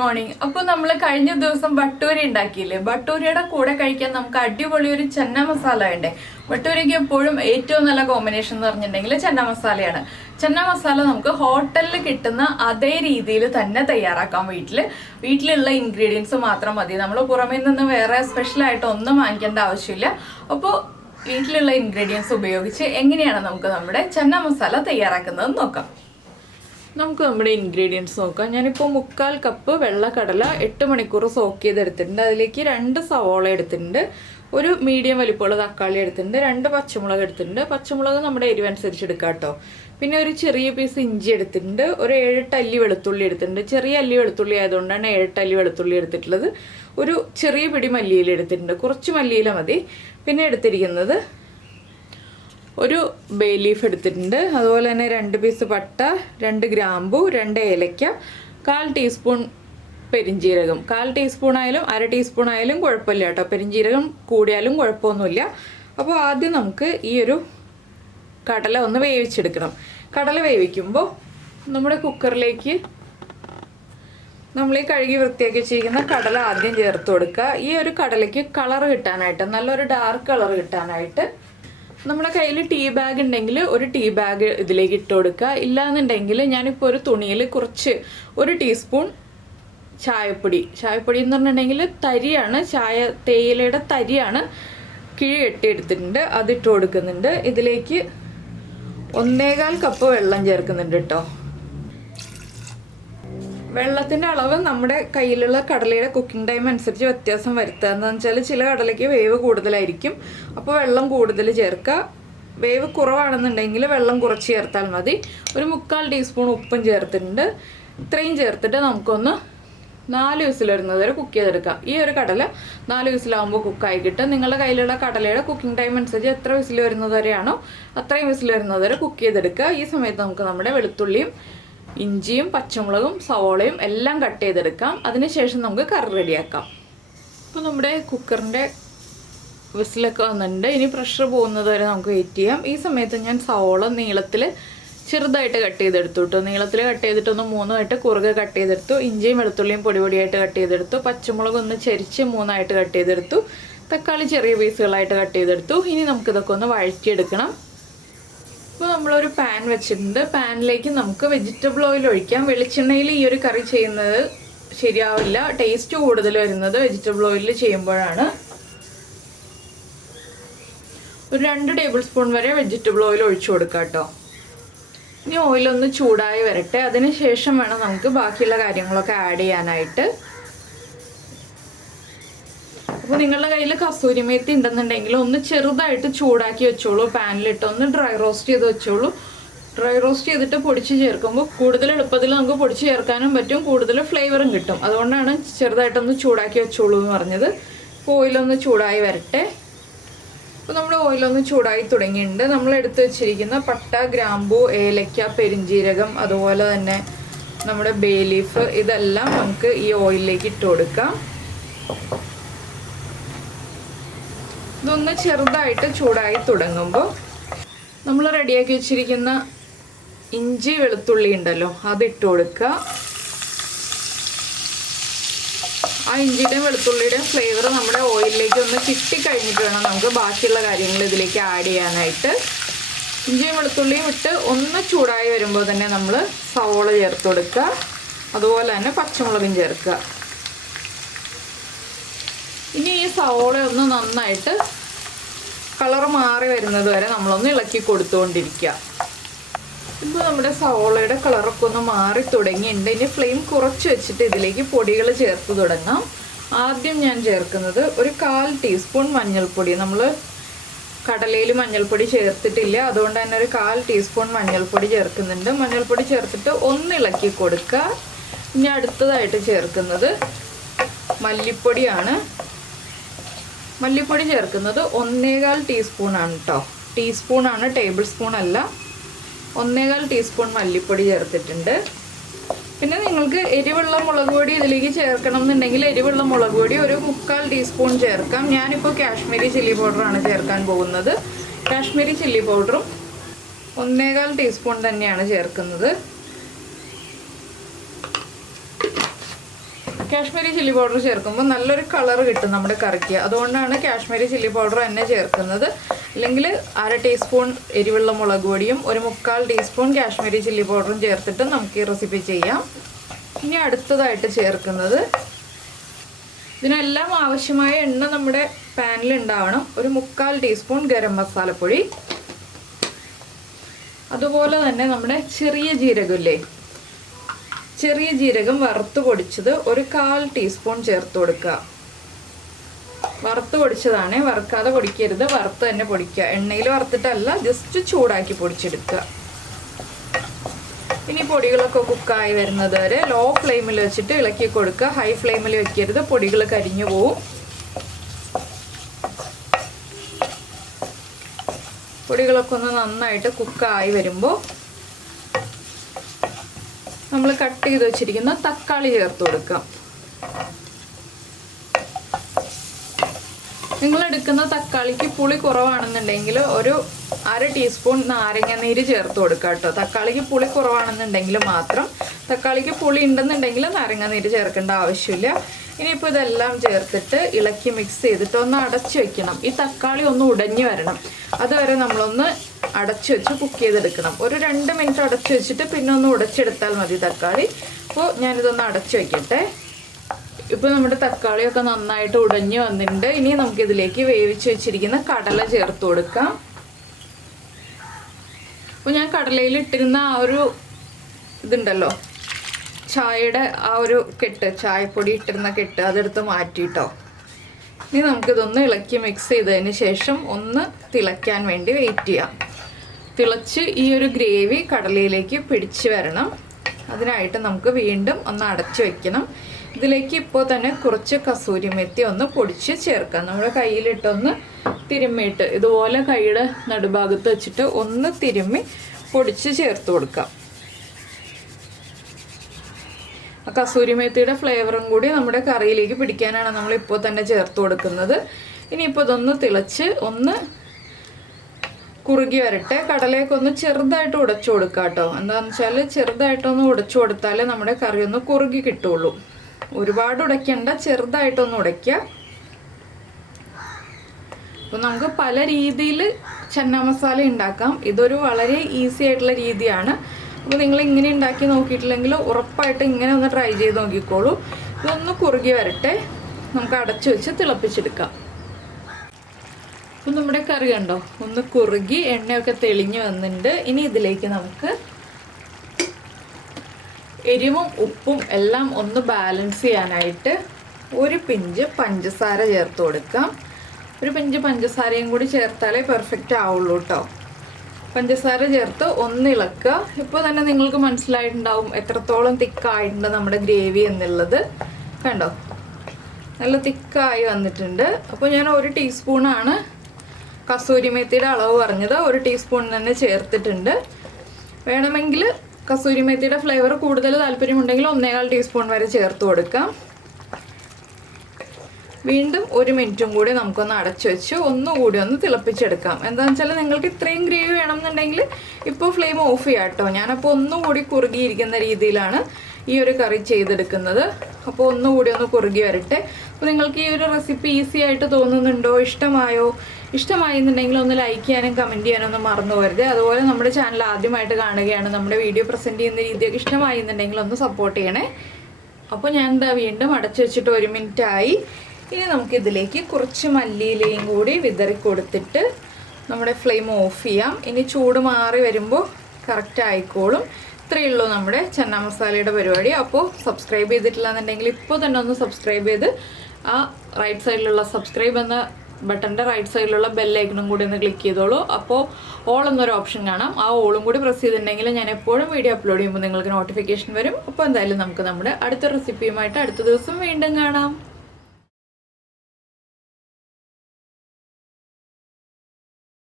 Morning. അപ്പോൾ നമ്മൾ കഴിഞ്ഞ ദിവസം ബട്ടൂരി ഉണ്ടാക്കിയില്ലേ? ബട്ടൂരിയുടെ കൂടെ കഴിക്കാൻ നമുക്ക് അടിപൊളി ഒരു ചന്ന മസാല വേണ്ടേ? ബട്ടൂരിക്ക് എപ്പോഴും ഏറ്റവും നല്ല കോമ്പിനേഷൻ എന്ന് പറഞ്ഞിട്ടുണ്ടെങ്കിൽ ചന്ന മസാലയാണ്. ചന്ന മസാല നമുക്ക് ഹോട്ടലിൽ കിട്ടുന്ന അതേ രീതിയിൽ തന്നെ തയ്യാറാക്കാം. വീട്ടിലുള്ള ഇൻഗ്രീഡിയൻസ് മാത്രം മതി. നമ്മൾ പുറമേ നിന്ന് വേറെ സ്പെഷ്യലായിട്ട് ഒന്നും വാങ്ങിക്കേണ്ട ആവശ്യമില്ല. അപ്പോൾ വീട്ടിലുള്ള ഇൻഗ്രീഡിയൻസ് ഉപയോഗിച്ച് എങ്ങനെയാണ് നമുക്ക് നമ്മുടെ ചന്ന മസാല തയ്യാറാക്കുന്നത് നോക്കാം. നമുക്ക് നമ്മുടെ ഇൻഗ്രീഡിയൻസ് നോക്കാം. ഞാനിപ്പോൾ 3/4 കപ്പ് വെള്ളക്കടല 8 മണിക്കൂർ സോക്ക് ചെയ്തെടുത്തിട്ടുണ്ട്. അതിലേക്ക് 2 സവോള എടുത്തിട്ടുണ്ട്, ഒരു മീഡിയം വലിപ്പമുള്ള തക്കാളി എടുത്തിട്ടുണ്ട്, 2 പച്ചമുളക് എടുത്തിട്ടുണ്ട്. പച്ചമുളക് നമ്മുടെ എരിവനുസരിച്ച് എടുക്കാം കേട്ടോ. പിന്നെ ഒരു ചെറിയ പീസ് ഇഞ്ചി എടുത്തിട്ടുണ്ട്, ഒരു 7-8 അല്ലി വെളുത്തുള്ളി എടുത്തിട്ടുണ്ട്. ചെറിയ അല്ലി വെളുത്തുള്ളി ആയതുകൊണ്ടാണ് 7-8 അല്ലി വെളുത്തുള്ളി എടുത്തിട്ടുള്ളത്. ഒരു ചെറിയ പിടി മല്ലിയില എടുത്തിട്ടുണ്ട്, കുറച്ച് മല്ലിയില മതി. പിന്നെ എടുത്തിരിക്കുന്നത് ഒരു ബേ ലീഫ് എടുത്തിട്ടുണ്ട്, അതുപോലെ തന്നെ 2 പീസ് പട്ട, 2 ഗ്രാമ്പു, 2 ഏലക്ക, 1/4 ടീസ്പൂൺ പെരിഞ്ജീരകം. 1/4 ടീസ്പൂൺ ആയാലും 1/2 ടീസ്പൂൺ ആയാലും കുഴപ്പമില്ല കേട്ടോ. പെരിഞ്ജീരകം കൂടിയാലും കുഴപ്പമൊന്നുമില്ല. അപ്പോൾ ആദ്യം നമുക്ക് ഈ ഒരു കടല ഒന്ന് വേവിച്ചെടുക്കണം. കടല വേവിക്കുമ്പോൾ നമ്മുടെ കുക്കറിലേക്ക് നമ്മൾ ഈ കഴുകി വൃത്തിയാക്കി വെച്ചിരിക്കുന്ന കടല ആദ്യം ചേർത്ത് കൊടുക്കുക. ഈ ഒരു കടലയ്ക്ക് കളർ കിട്ടാനായിട്ട്, നല്ലൊരു ഡാർക്ക് കളർ കിട്ടാനായിട്ട് നമ്മുടെ കയ്യിൽ ടീ ബാഗ് ഉണ്ടെങ്കിൽ ഒരു ടീ ബാഗ് ഇതിലേക്ക് ഇട്ട് കൊടുക്കുക. ഇല്ലാന്നുണ്ടെങ്കിൽ ഞാനിപ്പോൾ ഒരു തുണിയിൽ ഒരു ടീസ്പൂൺ ചായപ്പൊടി എന്ന് പറഞ്ഞിട്ടുണ്ടെങ്കിൽ തരിയാണ്, തേയിലയുടെ തരിയാണ്, കിഴി കെട്ടിയെടുത്തിട്ടുണ്ട്, അതിട്ട് കൊടുക്കുന്നുണ്ട്. ഇതിലേക്ക് 1/4 കപ്പ് വെള്ളം ചേർക്കുന്നുണ്ട് കേട്ടോ. വെള്ളത്തിൻ്റെ അളവ് നമ്മുടെ കയ്യിലുള്ള കടലയുടെ കുക്കിംഗ് ടൈം അനുസരിച്ച് വ്യത്യാസം വരുത്തുക. എന്താണെന്ന് വെച്ചാൽ ചില കടലയ്ക്ക് വേവ് കൂടുതലായിരിക്കും, അപ്പോൾ വെള്ളം കൂടുതൽ ചേർക്കുക. വേവ് കുറവാണെന്നുണ്ടെങ്കിൽ വെള്ളം കുറച്ച് ചേർത്താൽ മതി. ഒരു 3/4 ടീസ്പൂൺ ഉപ്പും ചേർത്തിട്ടുണ്ട്. ഇത്രയും ചേർത്തിട്ട് നമുക്കൊന്ന് 4 വിസിൽ വരുന്നത് വരെ കുക്ക് ചെയ്തെടുക്കാം. ഈ ഒരു കടല 4 വിസിലാകുമ്പോൾ കുക്കായി കിട്ടും. നിങ്ങളുടെ കയ്യിലുള്ള കടലയുടെ കുക്കിംഗ് ടൈം അനുസരിച്ച് എത്ര വിസിൽ വരുന്നത് വരെയാണോ അത്രയും വിസിൽ വരുന്നത് വരെ കുക്ക് ചെയ്തെടുക്കുക. ഈ സമയത്ത് നമുക്ക് നമ്മുടെ വെളുത്തുള്ളിയും ഇഞ്ചിയും പച്ചമുളകും സവോളയും എല്ലാം കട്ട് ചെയ്തെടുക്കാം. അതിനുശേഷം നമുക്ക് കറി റെഡിയാക്കാം. ഇപ്പോൾ നമ്മുടെ കുക്കറിൻ്റെ വിസിലൊക്കെ വന്നിട്ടുണ്ട്. ഇനി പ്രഷർ പോകുന്നത് വരെ നമുക്ക് വെയിറ്റ് ചെയ്യാം. ഈ സമയത്ത് ഞാൻ സവോള നീളത്തിൽ ചെറുതായിട്ട് കട്ട് ചെയ്തെടുത്തു കേട്ടോ. നീളത്തിൽ കട്ട് ചെയ്തിട്ടൊന്ന് 3 കുറുകെ കട്ട് ചെയ്തെടുത്തു. ഇഞ്ചിയും വെളുത്തുള്ളിയും പൊടിയായിട്ട് കട്ട് ചെയ്തെടുത്തു. പച്ചമുളക് ഒന്ന് ചരിച്ച് 3 കട്ട് ചെയ്തെടുത്തു. തക്കാളി ചെറിയ പീസുകളായിട്ട് കട്ട് ചെയ്തെടുത്തു. ഇനി നമുക്കിതൊക്കെ ഒന്ന് വഴറ്റിയെടുക്കണം. ഇപ്പോൾ നമ്മളൊരു പാൻ വെച്ചിട്ടുണ്ട്. പാനിലേക്ക് നമുക്ക് വെജിറ്റബിൾ ഓയിൽ ഒഴിക്കാം. വെളിച്ചെണ്ണയിൽ ഈ ഒരു കറി ചെയ്യുന്നത് ശരിയാവില്ല. ടേസ്റ്റ് കൂടുതൽ വരുന്നത് വെജിറ്റബിൾ ഓയിലിൽ ചെയ്യുമ്പോഴാണ്. ഒരു 2 ടേബിൾ സ്പൂൺ വരെ വെജിറ്റബിൾ ഓയിൽ ഒഴിച്ചു കൊടുക്കാം കേട്ടോ. ഇനി ഓയിലൊന്ന് ചൂടായി വരട്ടെ. അതിന് ശേഷം വേണം നമുക്ക് ബാക്കിയുള്ള കാര്യങ്ങളൊക്കെ ആഡ് ചെയ്യാനായിട്ട്. അപ്പോൾ നിങ്ങളുടെ കയ്യിൽ കസൂരി മേത്തി ഉണ്ടെന്നുണ്ടെങ്കിൽ ഒന്ന് ചെറുതായിട്ട് ചൂടാക്കി വെച്ചോളൂ. പാനിലിട്ട് ഒന്ന് ഡ്രൈ റോസ്റ്റ് ചെയ്ത് വെച്ചോളൂ. ഡ്രൈ റോസ്റ്റ് ചെയ്തിട്ട് പൊടിച്ച് ചേർക്കുമ്പോൾ കൂടുതൽ എളുപ്പത്തിൽ നമുക്ക് പൊടിച്ച് ചേർക്കാനും പറ്റും, കൂടുതൽ ഫ്ലേവറും കിട്ടും. അതുകൊണ്ടാണ് ചെറുതായിട്ടൊന്ന് ചൂടാക്കി വെച്ചോളൂ എന്ന് പറഞ്ഞത്. അപ്പോൾ ഓയിലൊന്ന് ചൂടായി വരട്ടെ. അപ്പോൾ നമ്മുടെ ഓയിലൊന്ന് ചൂടായി തുടങ്ങിയിട്ടുണ്ട്. നമ്മൾ എടുത്ത് വെച്ചിരിക്കുന്ന പട്ട, ഗ്രാമ്പൂ, ഏലക്ക, പെരിഞ്ജീരകം, അതുപോലെ തന്നെ നമ്മുടെ ബേ ലീഫ്, ഇതെല്ലാം നമുക്ക് ഈ ഓയിലിലേക്ക് ഇട്ട് കൊടുക്കാം. ഇതൊന്ന് ചെറുതായിട്ട് ചൂടായി തുടങ്ങുമ്പോൾ നമ്മൾ റെഡിയാക്കി വെച്ചിരിക്കുന്ന ഇഞ്ചി വെളുത്തുള്ളി ഉണ്ടല്ലോ, അതിട്ട് കൊടുക്കുക. ആ ഇഞ്ചിയുടെയും വെളുത്തുള്ളിയുടെയും ഫ്ലേവർ നമ്മുടെ ഓയിലിലേക്ക് ഒന്ന് കിട്ടിക്കഴിഞ്ഞിട്ട് വേണം നമുക്ക് ബാക്കിയുള്ള കാര്യങ്ങൾ ഇതിലേക്ക് ആഡ് ചെയ്യാനായിട്ട്. ഇഞ്ചിയും വെളുത്തുള്ളിയും ഇട്ട് ഒന്ന് ചൂടായി വരുമ്പോൾ തന്നെ നമ്മൾ സവോള ചേർത്ത് കൊടുക്കുക. അതുപോലെ തന്നെ പച്ചമുളകും ചേർക്കുക. ഇനി ഈ സവോള ഒന്ന് നന്നായിട്ട് കളർ മാറി വരുന്നത് വരെ നമ്മളൊന്ന് ഇളക്കി കൊടുത്തുകൊണ്ടിരിക്കുക. ഇപ്പോൾ നമ്മുടെ സവോളയുടെ കളറൊക്കെ ഒന്ന് മാറി തുടങ്ങിയിട്ടുണ്ട്. ഇനി ഫ്ലെയിം കുറച്ച് വെച്ചിട്ട് ഇതിലേക്ക് പൊടികൾ ചേർത്ത് തുടങ്ങാം. ആദ്യം ഞാൻ ചേർക്കുന്നത് ഒരു 1/4 ടീസ്പൂൺ മഞ്ഞൾപ്പൊടി. നമ്മൾ കടലയിൽ മഞ്ഞൾപ്പൊടി ചേർത്തിട്ടില്ല, അതുകൊണ്ട് തന്നെ ഒരു 1/4 ടീസ്പൂൺ മഞ്ഞൾപ്പൊടി ചേർക്കുന്നുണ്ട്. മഞ്ഞൾപ്പൊടി ചേർത്തിട്ട് ഒന്ന് ഇളക്കി കൊടുക്കുക. ഇനി അടുത്തതായിട്ട് ചേർക്കുന്നത് മല്ലിപ്പൊടിയാണ്. മല്ലിപ്പൊടി ചേർക്കുന്നത് 1/4 ടീസ്പൂണാണ് കേട്ടോ. ടീസ്പൂണാണ്, ടേബിൾ സ്പൂൺ അല്ല. 1/4 ടീസ്പൂൺ മല്ലിപ്പൊടി ചേർത്തിട്ടുണ്ട്. പിന്നെ നിങ്ങൾക്ക് എരിവുള്ള മുളക് പൊടി ഇതിലേക്ക് ചേർക്കണം എന്നുണ്ടെങ്കിൽ എരിവുള്ള മുളക് പൊടി ഒരു 3/4 ടീസ്പൂൺ ചേർക്കാം. ഞാനിപ്പോൾ കാശ്മീരി ചില്ലി പൗഡറാണ് ചേർക്കാൻ പോകുന്നത്. കാശ്മീരി ചില്ലി പൗഡറും 1/4 ടീസ്പൂൺ തന്നെയാണ് ചേർക്കുന്നത്. കാശ്മീരി ചില്ലി പൗഡർ ചേർക്കുമ്പോൾ നല്ലൊരു കളർ കിട്ടും നമ്മുടെ കറിക്ക്. അതുകൊണ്ടാണ് കാശ്മീരി ചില്ലി പൗഡർ തന്നെ ചേർക്കുന്നത്. അല്ലെങ്കിൽ 1/2 ടീസ്പൂൺ എരിവുള്ള മുളക് പൊടിയും 1/4 ടീസ്പൂൺ കാശ്മീരി ചില്ലി പൗഡറും ചേർത്തിട്ട് നമുക്ക് ഈ റെസിപ്പി ചെയ്യാം. ഇനി അടുത്തതായിട്ട് ചേർക്കുന്നത്, ഇതിനെല്ലാം ആവശ്യമായ എണ്ണ നമ്മുടെ പാനിൽ ഉണ്ടാവണം. 1/4 ടീസ്പൂൺ ഗരം മസാലപ്പൊടി, അതുപോലെ തന്നെ നമ്മുടെ ചെറിയ ജീരകമില്ലേ, ചെറിയ ജീരകം വറുത്ത് പൊടിച്ചത് 1/4 ടീസ്പൂൺ ചേർത്ത് കൊടുക്കുക. വറുത്ത് പൊടിച്ചതാണ്, വറുക്കാതെ പൊടിക്കരുത്, വറുത്ത് തന്നെ പൊടിക്കുക. എണ്ണയിൽ വറുത്തിട്ടല്ല, ജസ്റ്റ് ചൂടാക്കി പൊടിച്ചെടുക്കുക. ഇനി പൊടികളൊക്കെ കുക്കായി വരുന്നത് വരെ ലോ ഫ്ലെയിമിൽ വെച്ചിട്ട് ഇളക്കി കൊടുക്കുക. ഹൈ ഫ്ലെയിമിൽ വെക്കരുത്, പൊടികൾ കരിഞ്ഞു പോവും. പൊടികളൊക്കെ ഒന്ന് നന്നായിട്ട് കുക്കായി വരുമ്പോൾ നമ്മൾ കട്ട് ചെയ്ത് വെച്ചിരിക്കുന്ന തക്കാളി ചേർത്ത് കൊടുക്കാം. നിങ്ങൾ എടുക്കുന്ന തക്കാളിക്ക് പുളി കുറവാണെന്നുണ്ടെങ്കിൽ 1/2 ടീസ്പൂൺ നാരങ്ങ നീര് ചേർത്ത് കൊടുക്കുക കേട്ടോ. തക്കാളിക്ക് പുളി കുറവാണെന്നുണ്ടെങ്കിൽ മാത്രം. തക്കാളിക്ക് പുളി ഉണ്ടെന്നുണ്ടെങ്കിൽ നാരങ്ങ നീര് ചേർക്കേണ്ട ആവശ്യമില്ല. ഇനിയിപ്പോൾ ഇതെല്ലാം ചേർത്തിട്ട് ഇളക്കി മിക്സ് ചെയ്തിട്ട് ഒന്ന് അടച്ചു വെക്കണം. ഈ തക്കാളി ഒന്ന് ഉടഞ്ഞു വരണം, അതുവരെ നമ്മളൊന്ന് അടച്ചു വെച്ച് കുക്ക് ചെയ്തെടുക്കണം. 2 മിനിറ്റ് അടച്ചു വെച്ചിട്ട് പിന്നെ ഒന്ന് ഉടച്ചെടുത്താൽ മതി തക്കാളി. അപ്പോൾ ഞാനിതൊന്ന് അടച്ചു വെക്കട്ടെ. ഇപ്പോൾ നമ്മുടെ തക്കാളിയൊക്കെ നന്നായിട്ട് ഉടഞ്ഞു വന്നിട്ടുണ്ട്. ഇനി നമുക്കിതിലേക്ക് വേവിച്ച് വെച്ചിരിക്കുന്ന കടല ചേർത്ത് കൊടുക്കാം. അപ്പോൾ ഞാൻ കടലയിൽ ഇട്ടിരുന്ന ആ ഒരു ഇതുണ്ടല്ലോ, ചായയുടെ ആ ഒരു കെട്ട്, ചായപ്പൊടി ഇട്ടിരുന്ന കെട്ട്, അതെടുത്ത് മാറ്റിയിട്ടോ. ഇനി നമുക്കിതൊന്ന് ഇളക്കി മിക്സ് ചെയ്തതിന് ശേഷം ഒന്ന് തിളയ്ക്കാൻ വേണ്ടി വെയിറ്റ് ചെയ്യാം. തിളച്ച് ഈ ഒരു ഗ്രേവി കടലയിലേക്ക് പിടിച്ച് വരണം. അതിനായിട്ട് നമുക്ക് വീണ്ടും ഒന്ന് അടച്ചു വെക്കണം. ഇതിലേക്ക് ഇപ്പോൾ തന്നെ കുറച്ച് കസൂരി മെത്തി ഒന്ന് പൊടിച്ച് ചേർക്കാം. നമ്മുടെ കയ്യിലിട്ടൊന്ന് തിരുമ്മിയിട്ട് ഇതുപോലെ കൈയുടെ നടുഭാഗത്ത് വെച്ചിട്ട് ഒന്ന് തിരുമ്മി പൊടിച്ച് ചേർത്ത് കൊടുക്കാം. കസൂരി മേത്തിയുടെ ഫ്ലേവറും കൂടി നമ്മുടെ കറിയിലേക്ക് പിടിക്കാനാണ് നമ്മളിപ്പോൾ തന്നെ ചേർത്ത് കൊടുക്കുന്നത്. ഇനിയിപ്പോൾ ഇതൊന്ന് തിളച്ച് ഒന്ന് കുറുകി വരട്ടെ. കടലയൊക്കെ ഒന്ന് ചെറുതായിട്ട് ഉടച്ചു കൊടുക്കുക കേട്ടോ. എന്താണെന്ന് വെച്ചാൽ ചെറുതായിട്ടൊന്ന് ഉടച്ചു കൊടുത്താലേ നമ്മുടെ കറി ഒന്ന് കുറുകി കിട്ടുള്ളൂ. ഒരുപാട് ഉടയ്ക്കണ്ട, ചെറുതായിട്ടൊന്ന് ഉടയ്ക്കുക. അപ്പോൾ നമുക്ക് പല രീതിയിൽ ചന്ന മസാല ഉണ്ടാക്കാം. ഇതൊരു വളരെ ഈസി ആയിട്ടുള്ള രീതിയാണ്. അപ്പോൾ നിങ്ങൾ ഇങ്ങനെ ഉണ്ടാക്കി നോക്കിയിട്ടില്ലെങ്കിൽ ഉറപ്പായിട്ട് ഇങ്ങനെ ഒന്ന് ട്രൈ ചെയ്ത് നോക്കിക്കോളൂ. ഇതൊന്ന് കുറുകി വരട്ടെ, നമുക്ക് അടച്ചു വെച്ച് തിളപ്പിച്ചെടുക്കാം. അപ്പോൾ നമ്മുടെ കറി കണ്ടോ ഒന്ന് കുറുകി എണ്ണയൊക്കെ തെളിഞ്ഞു വന്നിട്ടുണ്ട്. ഇനി ഇതിലേക്ക് നമുക്ക് എരിവും ഉപ്പും എല്ലാം ഒന്ന് ബാലൻസ് ചെയ്യാനായിട്ട് 1 പിഞ്ച് പഞ്ചസാര ചേർത്ത് കൊടുക്കാം. 1 പിഞ്ച് പഞ്ചസാരയും കൂടി ചേർത്താലേ പെർഫെക്റ്റ് ആവുള്ളൂ കേട്ടോ. പഞ്ചസാര ചേർത്ത് ഒന്ന് ഇളക്കുക. ഇപ്പോൾ തന്നെ നിങ്ങൾക്ക് മനസ്സിലായിട്ടുണ്ടാവും എത്രത്തോളം തിക്കായിട്ടുണ്ട് നമ്മുടെ ഗ്രേവി എന്നുള്ളത്. കണ്ടോ, നല്ല തിക്കായി വന്നിട്ടുണ്ട്. അപ്പോൾ ഞാൻ 1 ടീസ്പൂണാണ് കസൂരി മേത്തിയുടെ അളവ് പറഞ്ഞത്, 1 ടീസ്പൂൺ തന്നെ ചേർത്തിട്ടുണ്ട്. വേണമെങ്കിൽ കസൂരി മേത്തിയുടെ ഫ്ലേവർ കൂടുതൽ താല്പര്യമുണ്ടെങ്കിൽ 1/4 ടീസ്പൂൺ വരെ ചേർത്ത് കൊടുക്കാം. വീണ്ടും 1 മിനിറ്റും കൂടി നമുക്കൊന്ന് അടച്ചു വെച്ച് ഒന്നുകൂടി ഒന്ന് തിളപ്പിച്ചെടുക്കാം. എന്താണെന്ന് വെച്ചാൽ നിങ്ങൾക്ക് ഇത്രയും ഗ്രേവി വേണമെന്നുണ്ടെങ്കിൽ ഇപ്പോൾ ഫ്ലെയിം ഓഫ് ചെയ്യാം കേട്ടോ. ഞാനപ്പോൾ ഒന്നുകൂടി കുറുകിയിരിക്കുന്ന രീതിയിലാണ് ഈ ഒരു കറി ചെയ്തെടുക്കുന്നത്. അപ്പോൾ ഒന്നുകൂടി ഒന്ന് കുറുകി വരട്ടെ. അപ്പോൾ നിങ്ങൾക്ക് ഈ ഒരു റെസിപ്പി ഈസി ആയിട്ട് തോന്നുന്നുണ്ടോ, ഇഷ്ടമായി എന്നുണ്ടെങ്കിൽ ഒന്ന് ലൈക്ക് ചെയ്യാനും കമൻറ്റ് ചെയ്യാനും ഒന്നും മറന്നു പോകരുത്. അതുപോലെ നമ്മുടെ ചാനൽ ആദ്യമായിട്ട് കാണുകയാണ്, നമ്മുടെ വീഡിയോ പ്രസൻറ്റ് ചെയ്യുന്ന രീതിയൊക്കെ ഇഷ്ടമായി എന്നുണ്ടെങ്കിൽ ഒന്ന് സപ്പോർട്ട് ചെയ്യണേ. അപ്പോൾ ഞാൻ എന്താ വീണ്ടും അടച്ചു വെച്ചിട്ട് 1 മിനിറ്റ് ആയി. ഇനി നമുക്കിതിലേക്ക് കുറച്ച് മല്ലിയിലയും കൂടി വിതറി കൊടുത്തിട്ട് നമ്മുടെ ഫ്ലെയിം ഓഫ് ചെയ്യാം. ഇനി ചൂട് മാറി വരുമ്പോൾ കറക്റ്റ് ആയിക്കോളും. ഇത്രയേ ഉള്ളൂ നമ്മുടെ ചന്ന മസാലയുടെ പരിപാടി. അപ്പോൾ സബ്സ്ക്രൈബ് ചെയ്തിട്ടില്ല എന്നുണ്ടെങ്കിൽ ഇപ്പോൾ തന്നെ ഒന്ന് സബ്സ്ക്രൈബ് ചെയ്ത് ആ റൈറ്റ് സൈഡിലുള്ള സബ്സ്ക്രൈബ് എന്ന ബട്ടൻ്റെ റൈറ്റ് സൈഡിലുള്ള ബെല്ലൈക്കണും കൂടി ഒന്ന് ക്ലിക്ക് ചെയ്തോളൂ. അപ്പോൾ ഓൾ എന്നൊരു ഓപ്ഷൻ കാണാം. ആ ഓളും കൂടി പ്രസ് ചെയ്തിട്ടുണ്ടെങ്കിൽ ഞാൻ എപ്പോഴും വീഡിയോ അപ്ലോഡ് ചെയ്യുമ്പോൾ നിങ്ങൾക്ക് നോട്ടിഫിക്കേഷൻ വരും. അപ്പോൾ എന്തായാലും നമുക്ക് നമ്മുടെ അടുത്ത റെസിപ്പിയുമായിട്ട് അടുത്ത ദിവസം വീണ്ടും കാണാം.